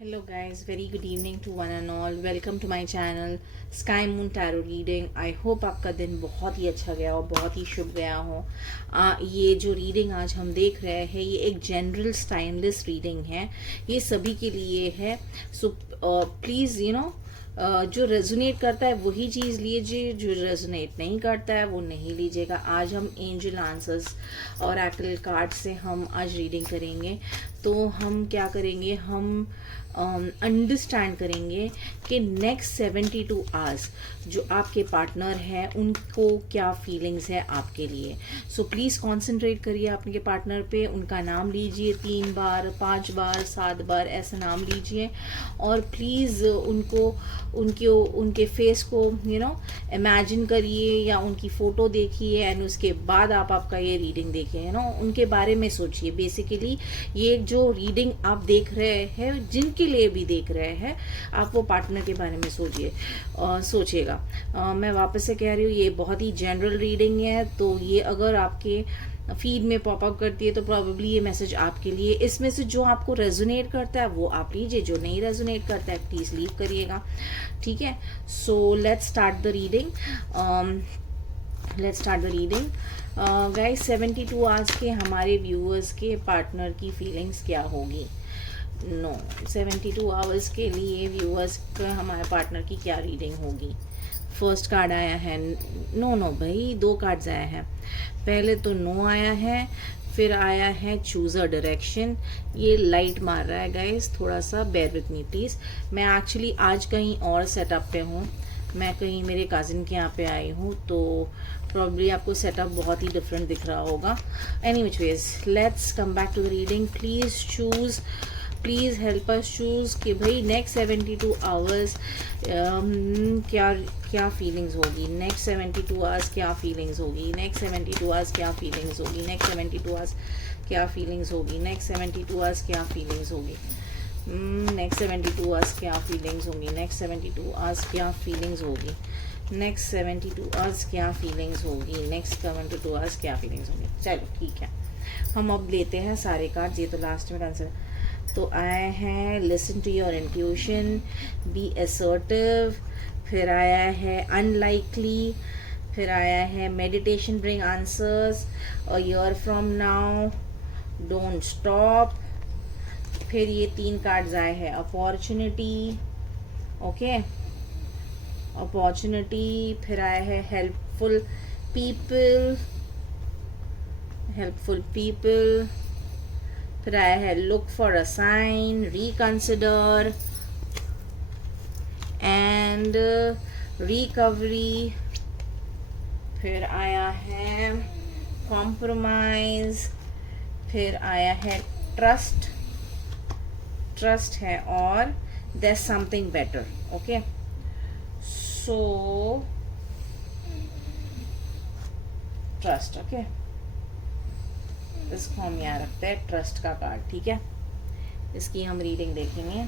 Hello guys, very good evening to one and all. Welcome to my channel Sky Moon Tarot Reading. I hope आपका दिन बहुत ही अच्छा गया हो, बहुत ही शुभ गया हो। ये जो रीडिंग आज हम देख रहे हैं ये एक जनरल टाइमलेस रीडिंग है, ये सभी के लिए है। सो प्लीज़ जो रेजोनेट करता है वही चीज़ लीजिए, जो रेजोनेट नहीं करता है वो नहीं लीजिएगा। आज हम एंजल आंसर्स और एक्टल कार्ड से हम आज रीडिंग करेंगे। तो हम क्या करेंगे, हम अंडरस्टैंड करेंगे कि नेक्स्ट 72 आवर्स जो आपके पार्टनर हैं उनको क्या फीलिंग्स है आपके लिए। सो प्लीज़ कॉन्सेंट्रेट करिए आपके पार्टनर पे, उनका नाम लीजिए 3 बार 5 बार 7 बार ऐसा नाम लीजिए और प्लीज़ उनके फेस को इमेजिन करिए या उनकी फ़ोटो देखिए एंड उसके बाद आपका ये रीडिंग देखिए, उनके बारे में सोचिए। बेसिकली ये जो रीडिंग आप देख रहे हैं, जिनके लिए भी देख रहे हैं, आप वो पार्टनर के बारे में सोचिएगा। मैं वापस से कह रही हूँ, ये बहुत ही जनरल रीडिंग है, तो ये अगर आपके फीड में पॉपअप करती है तो प्रॉबेबली ये मैसेज आपके लिए। इसमें से जो आपको रेजोनेट करता है वो आप लीजिए, जो नहीं रेजोनेट करता है प्लीज़ लीव करिएगा, ठीक है। So let's start the reading. Guys 72 hours के हमारे व्यूअर्स के पार्टनर की फीलिंग्स क्या होगी। 72 आवर्स के लिए व्यूअर्स का हमारे पार्टनर की क्या रीडिंग होगी। फर्स्ट कार्ड आया है नो भाई, 2 कार्ड्स आए हैं। पहले तो नो आया है, फिर आया है चूज़ अ डायरेक्शन। ये लाइट मार रहा है गाइस, थोड़ा सा बेयर विथ मी प्लीज़। मैं एक्चुअली आज कहीं और सेटअप पे हूँ, मैं कहीं मेरे कज़िन के यहाँ पे आई हूँ, तो प्रॉब्ली आपको सेटअप बहुत ही डिफरेंट दिख रहा होगा। Any which ways let's come back to the reading. Please help us choose कि भाई नेक्स्ट 72 आवर्स क्या फीलिंग्स होगी। नेक्स्ट 72 आवर्स क्या फीलिंग्स होगी। नेक्स्ट 72 आवर्स क्या फीलिंग्स होगी। नेक्स्ट 72 आवर्स क्या फीलिंग्स होगी। नेक्स्ट 72 आवर्स क्या फीलिंग्स होगी। नेक्स्ट 72 आवर्स क्या फीलिंग्स होगी। नेक्स्ट 72 आवर्स क्या फीलिंग्स होगी। नेक्स्ट 72 आवर्स क्या फीलिंग्स होगी। नेक्स्ट 72 आवर्स क्या फीलिंग्स होगी। चलो ठीक है, हम अब लेते हैं सारे कार्ड। ये तो लास्ट में आंसर तो आए हैं listen to your intuition, be assertive, फिर आया है अनलाइकली, फिर आया है meditation bring answers, a year from now, don't stop, फिर ये 3 कार्ड्स आए हैं अपॉर्चुनिटी, ओके अपॉर्चुनिटी, फिर आया है हेल्पफुल पीपल, फिर आया है look for a sign, reconsider and recovery, फिर आया है कॉम्प्रोमाइज, फिर आया है ट्रस्ट है और there's something better, okay? So trust, okay इसको हम यहाँ रखते हैं ट्रस्ट का कार्ड, ठीक है। इसकी हम रीडिंग देखेंगे,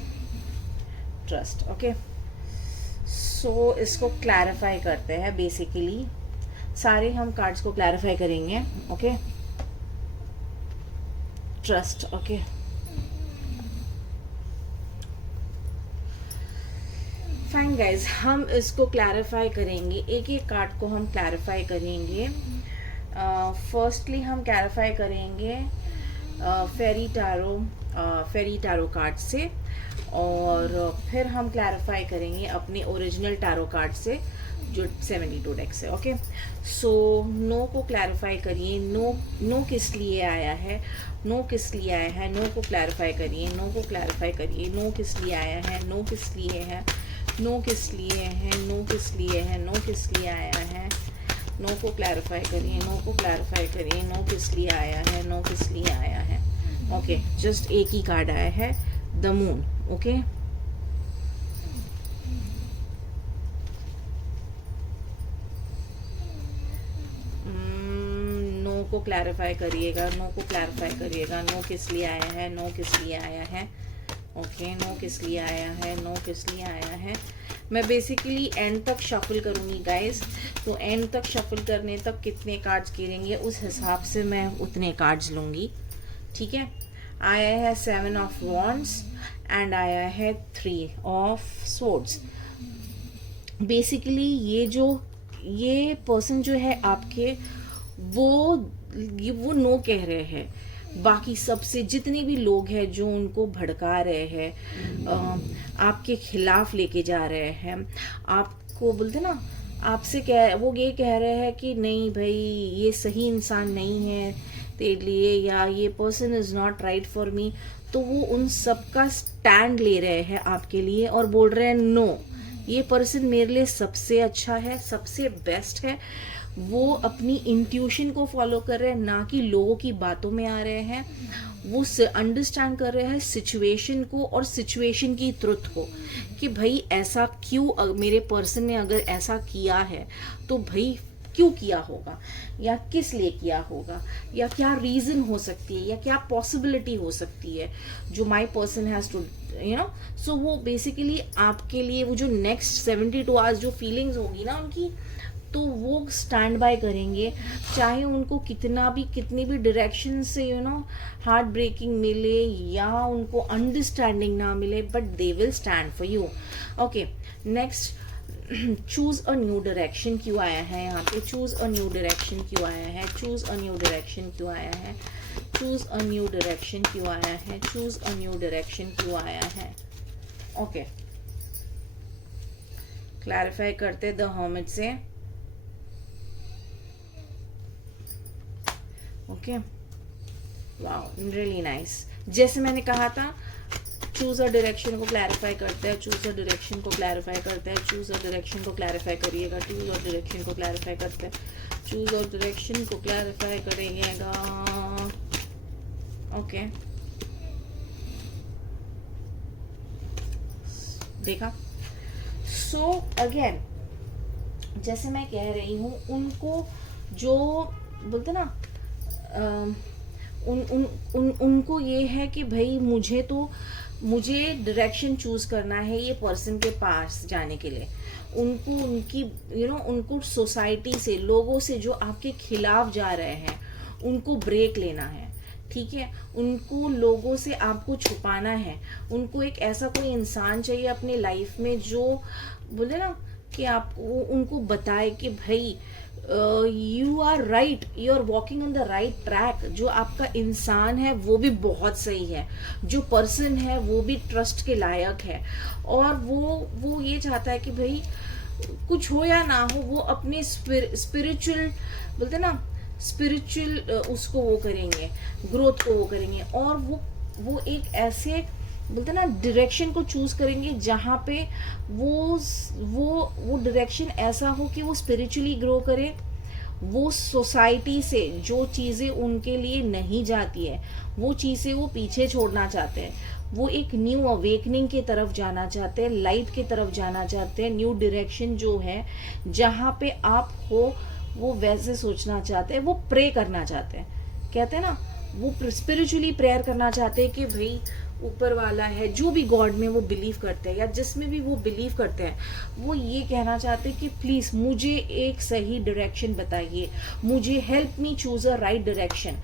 ट्रस्ट, ओके। सो इसको क्लैरिफाई करते हैं। बेसिकली सारे हम कार्ड्स को क्लैरिफाई करेंगे, okay. Trust, okay. Fine guys, हम इसको क्लैरिफाई करेंगे, एक एक कार्ड को हम क्लैरिफाई करेंगे। फर्स्टली हम क्लैरिफाई करेंगे फेरी टारो कार्ड से, और फिर हम क्लैरिफाई करेंगे अपने ओरिजिनल टारो कार्ड से जो 72 डेक से, ओके। सो नो को क्लैरिफाई करिए, नो किस लिए आया है, नो किस लिए आया है, नो को क्लैरिफाई करिए, नो को क्लैरिफाई करिए, नो किस लिए आया है, नो किस लिए है, नो किस लिए है, नो किस लिए है, नो किस लिए आया है, नो को क्लैरिफाई करिए, नो को क्लैरिफाई करिए, नो किस लिए आया है, नो किस लिए आया है, ओके। जस्ट एक ही कार्ड आया है, द मून, ओके। नो को क्लैरिफाई करिएगा, नो को क्लैरिफाई करिएगा, नो किस लिए आया है, नो किस लिए आया है, ओके। नो किस लिए आया है, नो किस लिए आया है। मैं बेसिकली एंड तक शफल करूँगी गाइस, तो एंड तक शफल करने तक कितने कार्ड्स गिरेंगे उस हिसाब से मैं उतने कार्ड्स लूँगी, ठीक है। आया है 7 ऑफ वॉन्ड्स एंड आया है 3 ऑफ सोर्ड्स। बेसिकली ये पर्सन जो है आपके, वो नो कह रहे हैं बाकी सबसे, जितने भी लोग हैं जो उनको भड़का रहे हैं, आपके खिलाफ लेके जा रहे हैं, आपको बोलते ना, वो ये कह रहे हैं कि नहीं भाई ये सही इंसान नहीं है तेरे लिए, या ये person is not right for me. तो वो उन सब का स्टैंड ले रहे हैं आपके लिए और बोल रहे हैं नो, ये पर्सन मेरे लिए सबसे अच्छा है, सबसे बेस्ट है। वो अपनी इंट्यूशन को फॉलो कर रहे हैं, ना कि लोगों की बातों में आ रहे हैं। वो अंडरस्टैंड कर रहे हैं सिचुएशन को और सिचुएशन की ट्रुथ को, कि भाई ऐसा क्यों, मेरे पर्सन ने अगर ऐसा किया है तो भाई क्यों किया होगा, या किस लिए किया होगा, या क्या रीजन हो सकती है, या क्या पॉसिबिलिटी हो सकती है जो माई पर्सन हैज टू सो वो बेसिकली आपके लिए वो जो नेक्स्ट 72 आवर्स जो फीलिंग्स होगी ना उनकी, तो वो स्टैंड बाय करेंगे, चाहे उनको कितनी भी डायरेक्शन से हार्ट ब्रेकिंग मिले या उनको अंडरस्टैंडिंग ना मिले, but they will stand for you. Okay, next, choose a new direction क्यों आया है यहाँ पे? चूज अ न्यू डायरेक्शन क्यों आया है? चूज अ न्यू डायरेक्शन क्यों आया है? चूज अ न्यू डायरेक्शन क्यों आया है? चूज अ न्यू डायरेक्शन क्यों आया है? ओके, क्लैरिफाई करते द हर्मिट से। Okay, wow, really nice. जैसे मैंने कहा था, चूज अ डायरेक्शन को क्लैरिफाई करते हैं, चूज अ डायरेक्शन को क्लैरिफाई करते हैं, चूज अ डायरेक्शन को क्लैरिफाई करिएगा, चूज अ डायरेक्शन को क्लैरिफाई करते हैं, चूज अ डायरेक्शन को क्लैरिफाई करिएगा। ओके, देखा? सो अगेन, जैसे मैं कह रही हूँ, उनको जो बोलते ना, उनको ये है कि भाई मुझे डायरेक्शन चूज करना है ये पर्सन के पास जाने के लिए। उनको उनकी उनको सोसाइटी से, लोगों से जो आपके खिलाफ जा रहे हैं, उनको ब्रेक लेना है, ठीक है? उनको लोगों से आपको छुपाना है। उनको एक ऐसा कोई इंसान चाहिए अपने लाइफ में जो बोले ना कि आपको उनको बताए कि भाई you are right, you are walking on the right track. जो आपका इंसान है वो भी बहुत सही है, जो पर्सन है वो भी ट्रस्ट के लायक है, और वो ये चाहता है कि भाई कुछ हो या ना हो, वो अपने स्पिरिचुअल बोलते ना, स्पिरिचुअल उसको वो करेंगे, ग्रोथ को वो करेंगे, और वो एक ऐसे बोलते ना डायरेक्शन को चूज करेंगे जहाँ पे वो डायरेक्शन ऐसा हो कि वो स्पिरिचुअली ग्रो करे। वो सोसाइटी से जो चीज़ें उनके लिए नहीं जाती है, वो चीज़ें वो पीछे छोड़ना चाहते हैं। वो एक न्यू अवेकनिंग की तरफ जाना चाहते हैं, लाइट की तरफ जाना चाहते हैं। न्यू डायरेक्शन जो है जहाँ पे आप हो, वो वैसे सोचना चाहते हैं। वो प्रे करना चाहते हैं, कहते हैं ना, वो स्पिरिचुअली प्रेयर करना चाहते हैं कि भाई ऊपर वाला है, जो भी गॉड में वो बिलीव करते हैं या जिसमें भी वो बिलीव करते हैं, वो ये कहना चाहते हैं कि प्लीज़ मुझे एक सही डायरेक्शन बताइए, मुझे help me choose a right direction.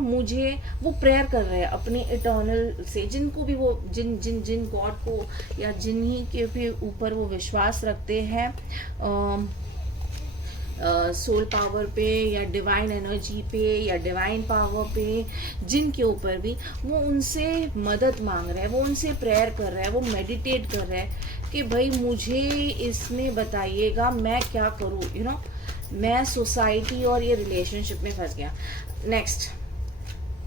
मुझे वो प्रेयर कर रहे हैं अपने इटर्नल से, जिनको भी वो जिन गॉड को या जिन्हीं के भी ऊपर वो विश्वास रखते हैं, सोल पावर पे या डिवाइन एनर्जी पे या डिवाइन पावर पे, जिनके ऊपर भी वो उनसे मदद मांग रहा है, वो उनसे प्रेयर कर रहा है, वो मेडिटेट कर रहा है कि भाई मुझे इसमें बताइएगा मैं क्या करूँ। मैं सोसाइटी और ये रिलेशनशिप में फंस गया। Next,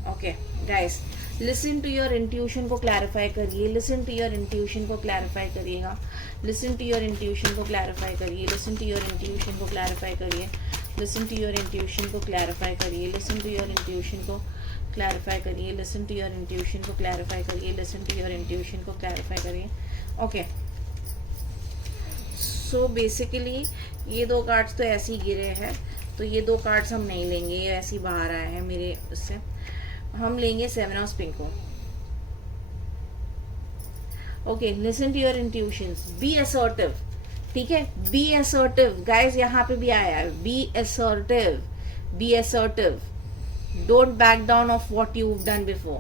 okay guys, listen to your intuition को क्लैरिफाई करिए, लिसन टू योर इंट्यूशन को क्लैरिफाई करिएगा, लिसन टू योर इंट्यूशन को क्लैरिफाई करिए, लिसन टू योर इंट्यूशन को क्लैरिफाई करिए, लिसन टू योर इंट्यूशन को क्लैरिफाई करिए, लिसन टू योर इंट्यूशन को क्लैरिफाई करिए, लिसन टू योर इंट्यूशन को क्लैरिफाई करिए, लिसन टू योर इंट्यूशन को क्लैरिफाई करिए। ओके, सो बेसिकली ये दो कार्ड्स तो ऐसे ही गिरे हैं, तो ये दो कार्ड्स हम नहीं लेंगे, ये ऐसे ही बाहर आए हैं मेरे उससे। हम लेंगे 7 ऑफ स्पिंक को। Okay, listen to your intuitions, be assertive, ठीक है? बी असर्टिव गाइस, यहाँ पे भी आया है, be assertive, be assertive, don't back down of what you done before,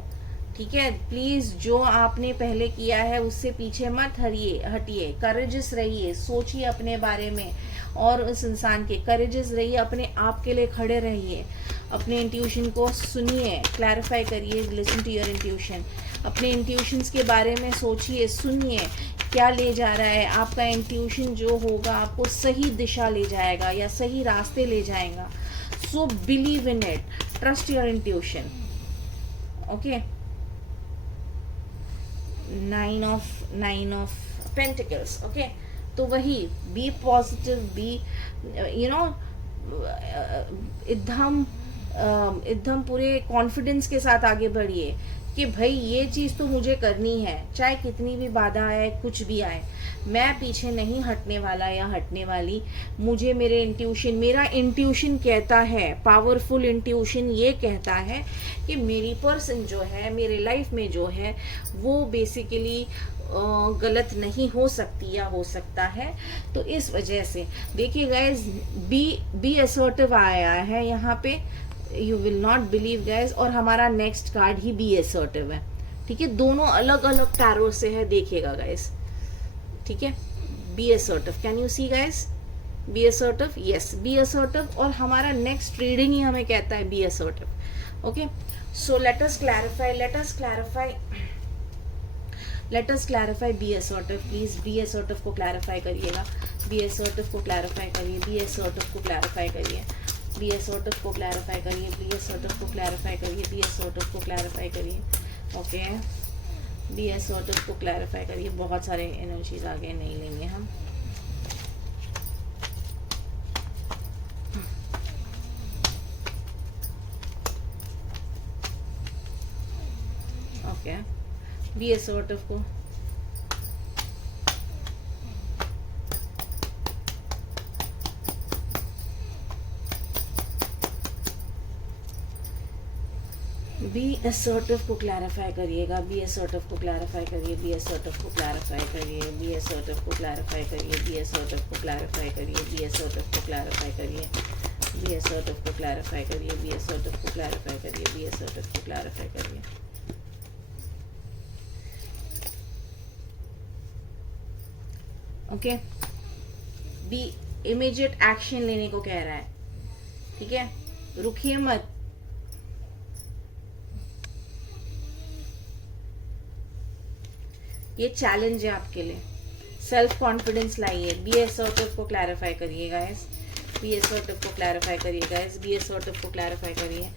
ठीक है, प्लीज जो आपने पहले किया है उससे पीछे मत हटिए, करेजियस रहिए, सोचिए अपने बारे में और उस इंसान के, करेजियस रहिए, अपने आप के लिए खड़े रहिए, अपने इंट्यूशन को सुनिए, क्लैरिफाई करिए, लिसन टू योर इंट्यूशन, अपने इंट्यूशंस के बारे में सोचिए, सुनिए क्या ले जा रहा है आपका इंट्यूशन, जो होगा आपको सही दिशा ले जाएगा या सही रास्ते ले जाएगा. So believe in it, trust your intuition. Okay, nine of pentacles. Okay, तो वही बी पॉजिटिव, बी एकदम पूरे कॉन्फिडेंस के साथ आगे बढ़िए कि भाई ये चीज़ तो मुझे करनी है, चाहे कितनी भी बाधा आए, कुछ भी आए, मैं पीछे नहीं हटने वाला या हटने वाली. मुझे मेरा इंट्यूशन कहता है, पावरफुल इंट्यूशन ये कहता है कि मेरी पर्सन जो है, मेरे लाइफ में जो है, वो बेसिकली गलत नहीं हो सकती या हो सकता है. तो इस वजह से देखिए गाइज, बी असर्टिव आया है यहाँ पे, you will not believe guys. और हमारा नेक्स्ट कार्ड ही बी असर्टिव है. ठीक है, दोनों अलग अलग टैरो से है, देखिएगा गाइज. ठीक है, be assertive, can you see guys, be assertive, yes be assertive. और हमारा नेक्स्ट रीडिंग ही हमें कहता है be assertive. Okay, so let us clarify be assertive. Please be assertive को क्लैरिफाई करिएगा, बी असर्टिव को क्लैरिफाई करिए, बी असर्टिव को क्लैरिफाई करिए, बी असर्टिव को क्लैरिफाई करिए, बी असर्टिव को क्लैरिफाई करिए, बी असर्टिव को क्लैरिफाई करिए. ओके, बी असर्टिव को क्लैरिफाई करिए. बहुत सारे एनर्जीज आगे नहीं लेंगे हम. ओके, बी असर्टिव को बी असर्टिव को क्लैरिफाई करिएगा, बी असर्टिव को क्लैरिफाई करिए, बी असर्टिव को क्लैरिफाई करिए, बी असर्टिव को क्लैरिफाई करिए, बी असर्टिव को क्लैरिफाई करिए, बी असर्टिव को क्लैरिफाई करिए, बी असर्टिव को क्लैरिफाई करिए, बी असर्टिव को क्लैरिफाई करिए, बी असर्टिव को क्लैरिफाई करिए. ओके, बी इमीडिएट एक्शन लेने को कह रहा है. ठीक है, रुकिए मत. ये चैलेंज है आपके लिए, सेल्फ कॉन्फिडेंस लाइए. बी असर्टिव को क्लैरिफाई करिए गाइस, बी असर्टिव को क्लैरिफाई करिए गाइस, बी असर्टिव को क्लैरिफाई करिए.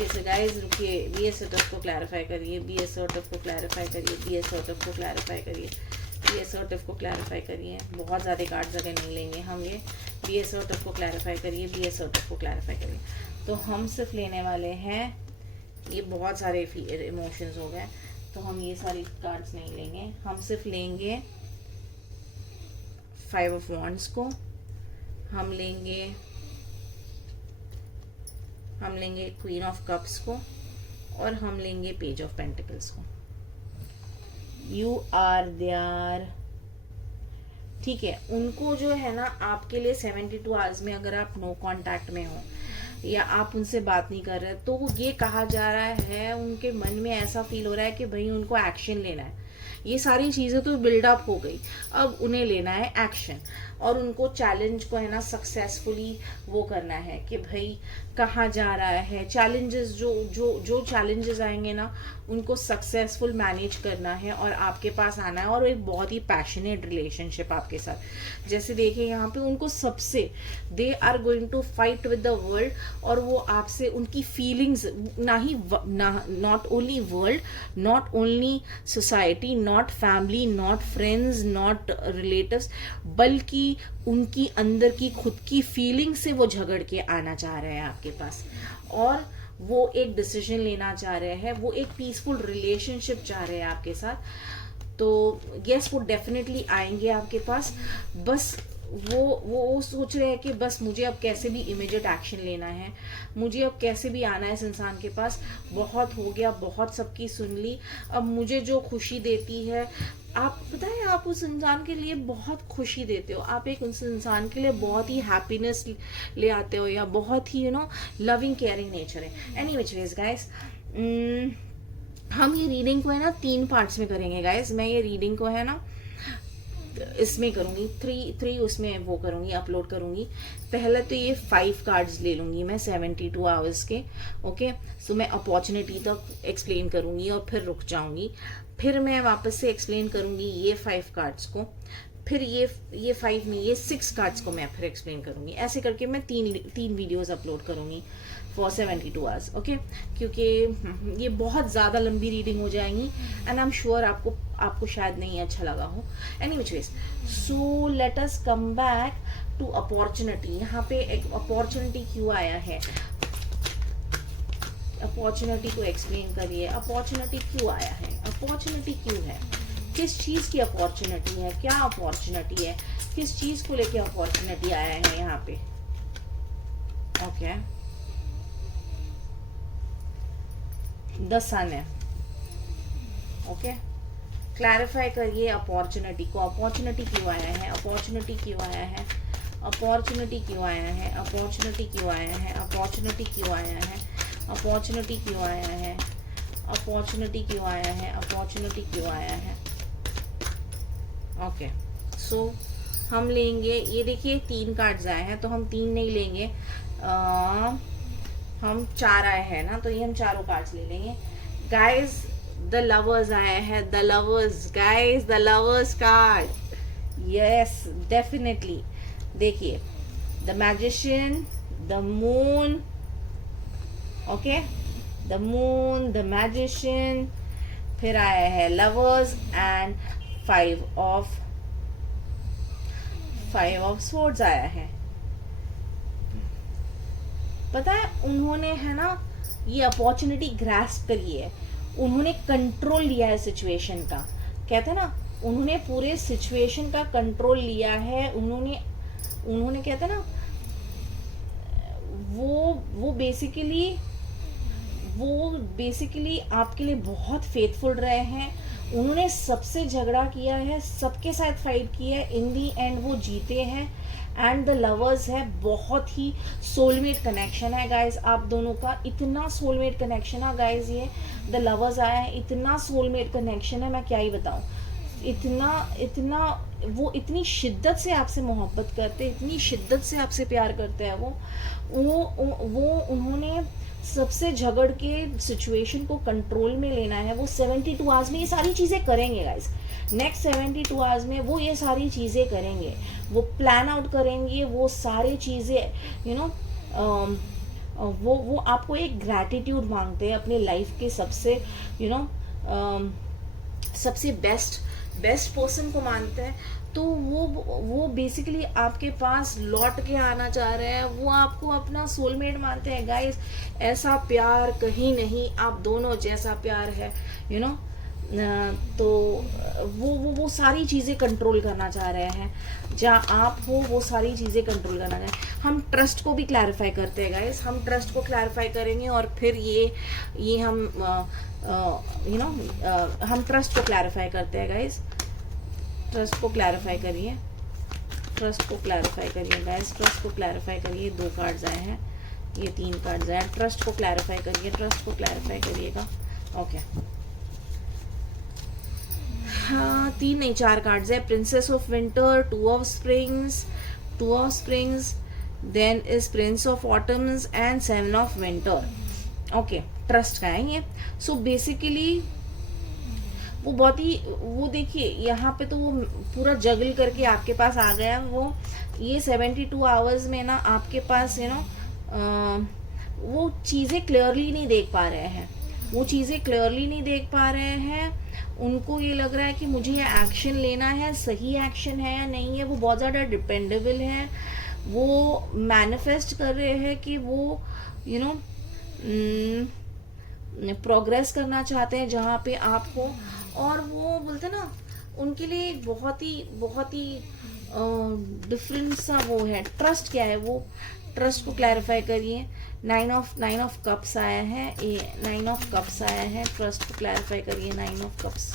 ये गाइस रुकिए, बी असर्टिव को क्लैरिफाई करिए, बी असर्टिव को क्लैरिफाई करिए, बी असर्टिव को क्लैरिफाई करिए, बी असर्टिव को क्लैरिफाई करिए. बहुत ज़्यादा कार्ड्स अगर नहीं लेंगे हम ये. बी असर्टिव को क्लैरिफाई करिए, बी असर्टिव को क्लैरिफाई करिए. तो हम सिर्फ लेने वाले हैं, ये बहुत सारे इमोशंस हो गए, तो हम ये सारी कार्ड्स नहीं लेंगे. हम सिर्फ लेंगे 5 ऑफ वॉन्ड्स को, हम लेंगे क्वीन ऑफ कप्स को, और हम लेंगे पेज ऑफ पेंटिकल्स को. You are there. ठीक है, उनको जो है ना, आपके लिए 72 आवर्स में अगर आप नो कांटेक्ट में हो या आप उनसे बात नहीं कर रहे, तो ये कहा जा रहा है, उनके मन में ऐसा फील हो रहा है कि भाई उनको एक्शन लेना है. ये सारी चीज़ें तो बिल्डअप हो गई, अब उन्हें लेना है एक्शन, और उनको चैलेंज को है ना सक्सेसफुली वो करना है कि भाई कहाँ जा रहा है. चैलेंजेस जो चैलेंजेस आएंगे ना, उनको सक्सेसफुल मैनेज करना है और आपके पास आना है, और एक बहुत ही पैशनेट रिलेशनशिप आपके साथ. जैसे देखिए यहाँ पे उनको सबसे, they are going to fight with the world, और वो आपसे उनकी feelings not only world, not only society, not family, not friends, not relatives, बल्कि उनकी अंदर की खुद की फीलिंग से वो झगड़ के आना चाह रहे हैं आपके पास, और वो एक डिसीजन लेना चाह रहे हैं, वो एक पीसफुल रिलेशनशिप चाह रहे हैं आपके साथ. तो यस, वो डेफिनेटली आएंगे आपके पास. बस वो सोच रहे हैं कि बस मुझे अब कैसे भी इमीडिएट एक्शन लेना है, मुझे अब कैसे भी आना है इस इंसान के पास. बहुत हो गया, बहुत सबकी सुन ली, अब मुझे जो खुशी देती है, आप पता है आप उस इंसान के लिए बहुत खुशी देते हो, आप एक उस इंसान के लिए बहुत ही हैप्पीनेस ले आते हो, या बहुत ही लविंग केयरिंग नेचर है. एनी विच वेज गाइस, हम ये रीडिंग को है ना 3 पार्ट्स में करेंगे गाइस। मैं ये रीडिंग को है ना इसमें करूँगी, थ्री उसमें वो करूँगी, अपलोड करूँगी। पहले तो ये 5 कार्ड्स ले लूँगी मैं 72 आवर्स के। ओके, सो मैं अपॉर्चुनिटी तक एक्सप्लेन करूँगी और फिर रुक जाऊँगी। फिर मैं वापस से एक्सप्लेन करूँगी ये 5 कार्ड्स को, फिर ये 5 नहीं, ये 6 कार्ड्स को मैं फिर एक्सप्लेन करूँगी। ऐसे करके मैं तीन वीडियोस अपलोड करूँगी फॉर 72 आवर्स। ओके, क्योंकि ये बहुत ज़्यादा लंबी रीडिंग हो जाएंगी एंड आई एम श्योर आपको शायद नहीं अच्छा लगा हो। Anyways, so let us come back to opportunity. यहाँ पे एक अपॉर्चुनिटी क्यों आया है, अपॉर्चुनिटी को एक्सप्लेन करिए। अपॉर्चुनिटी क्यों आया है, अपॉर्चुनिटी क्यों है, किस चीज़ की अपॉर्चुनिटी है, क्या अपॉर्चुनिटी है, किस चीज़ को लेके अपॉर्चुनिटी आया है यहाँ पे। ओके, द सन है। ओके, क्लैरिफाई करिए अपॉर्चुनिटी को। अपॉर्चुनिटी क्यों आया है, अपॉर्चुनिटी क्यों आया है, अपॉर्चुनिटी क्यों आया है, अपॉर्चुनिटी क्यों आया है, अपॉर्चुनिटी क्यों आया है, अपॉर्चुनिटी क्यों आया है, अपॉर्चुनिटी क्यों आया है, अपॉर्चुनिटी क्यों आया है। ओके, सो हम लेंगे, ये देखिए 3 कार्ड्स आए हैं, तो हम 3 नहीं लेंगे, हम 4 आए हैं ना, तो ये हम चारों कार्ड्स ले लेंगे। गाइस, द लवर्स आया है, the lovers, guys the lovers card, yes definitely. देखिए, the magician, the moon, okay, the moon, the magician, फिर आया है लवर्स एंड 5 ऑफ स्वॉर्ड्स आया है। पता है, उन्होंने है ना ये अपॉर्चुनिटी ग्रास्प करी है, उन्होंने कंट्रोल लिया है सिचुएशन का। कहते हैं ना, उन्होंने पूरे सिचुएशन का कंट्रोल लिया है। उन्होंने कहते हैं ना, वो बेसिकली आपके लिए बहुत फेथफुल रहे हैं। उन्होंने सबसे झगड़ा किया है, सबके साथ फाइट की है, इन दी एंड वो जीते हैं। एंड द लवर्स है, बहुत ही सोलमेट कनेक्शन है गाइज आप दोनों का, इतना सोलमेट कनेक्शन है गाइज। ये द लवर्स आया है, इतना सोलमेट कनेक्शन है, मैं क्या ही बताऊं। इतना वो इतनी शिद्दत से आपसे मोहब्बत करते हैं, इतनी शिद्दत से आपसे प्यार करते हैं वो उन्होंने सबसे झगड़ के सिचुएशन को कंट्रोल में लेना है। वो 72 आवर्स में ये सारी चीज़ें करेंगे गाइस। नेक्स्ट 72 आवर्स में वो ये सारी चीज़ें करेंगे, वो प्लान आउट करेंगे, वो सारी चीज़ें वो आपको एक ग्रैटिट्यूड मांगते हैं अपने लाइफ के सबसे सबसे बेस्ट पर्सन को मानते हैं। तो वो बेसिकली आपके पास लौट के आना चाह रहे हैं, वो आपको अपना सोलमेट मानते हैं गाइस। ऐसा प्यार कहीं नहीं, आप दोनों जैसा प्यार है, तो वो सारी चीज़ें कंट्रोल करना चाह रहे हैं। जहाँ आप हो वो सारी चीज़ें कंट्रोल करना चाह रहे हैं। हम ट्रस्ट को भी क्लैरिफाई करते हैं गाइस, हम ट्रस्ट को क्लैरिफाई करेंगे और फिर ये हम हम ट्रस्ट को क्लैरिफाई करते हैं गाइस। ट्रस्ट को क्लैरिफाई करिए, ट्रस्ट को क्लैरिफाई करिए गाइस, ट्रस्ट को क्लैरिफाई करिए। 2 कार्ड्स आए हैं, ये 3 कार्ड्स आए हैं। ट्रस्ट को क्लैरिफाई करिए, ट्रस्ट को क्लैरिफाई करिएगा। ओके, हाँ 3 नहीं 4 कार्ड्स है। Princess of winter, 2 of springs, then is prince of autumns and 7 of winter. Okay, trust का है ये। सो बेसिकली वो बहुत ही, वो देखिए यहाँ पे तो वो पूरा जगल करके आपके पास आ गया। वो ये 72 आवर्स में ना आपके पास वो चीज़ें क्लियरली नहीं देख पा रहे हैं, वो चीज़ें क्लियरली नहीं देख पा रहे हैं। उनको ये लग रहा है कि मुझे ये एक्शन लेना है, सही एक्शन है या नहीं है। वो बहुत ज़्यादा डिपेंडेबल है, वो मैनिफेस्ट कर रहे हैं कि वो प्रोग्रेस करना चाहते हैं जहाँ पे आप हो। और वो बोलते ना, उनके लिए बहुत ही डिफरेंट सा वो है। ट्रस्ट क्या है, वो ट्रस्ट को क्लैरिफाई करिए। 9 ऑफ कप्स आया है, 9 ऑफ कप्स आया है। ट्रस्ट को क्लैरिफाई करिए, 9 ऑफ कप्स,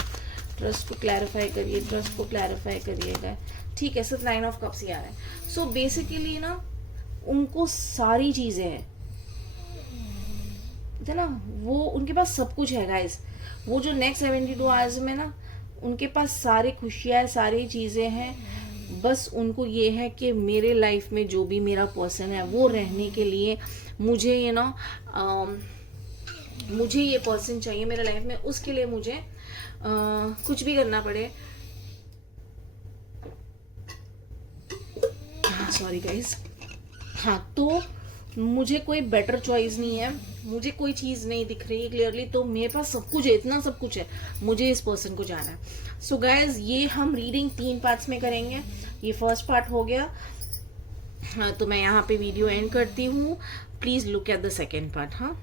ट्रस्ट को क्लैरिफाई करिए, ट्रस्ट को क्लैरिफाई करिएगा। ठीक है, सिर्फ 9 ऑफ कप्स ही आ रहा है। सो बेसिकली ना उनको सारी चीज़ें है ना, वो उनके पास सब कुछ है गाइस। वो जो नेक्स्ट 72 आवर्स में ना उनके पास सारी खुशियाँ है, सारी चीज़ें हैं, बस उनको ये है कि मेरे लाइफ में जो भी मेरा पर्सन है वो रहने के लिए मुझे मुझे ये पर्सन चाहिए मेरे लाइफ में, उसके लिए मुझे कुछ भी करना पड़े। Sorry guys. हाँ, तो मुझे कोई बेटर चॉइस नहीं है, मुझे कोई चीज़ नहीं दिख रही है क्लियरली, तो मेरे पास सब कुछ है, इतना सब कुछ है, मुझे इस पर्सन को जाना है। सो गाइस, ये हम रीडिंग 3 पार्ट्स में करेंगे। ये फर्स्ट पार्ट हो गया। हाँ, तो मैं यहाँ पे वीडियो एंड करती हूँ। Please look at the second part. हाँ।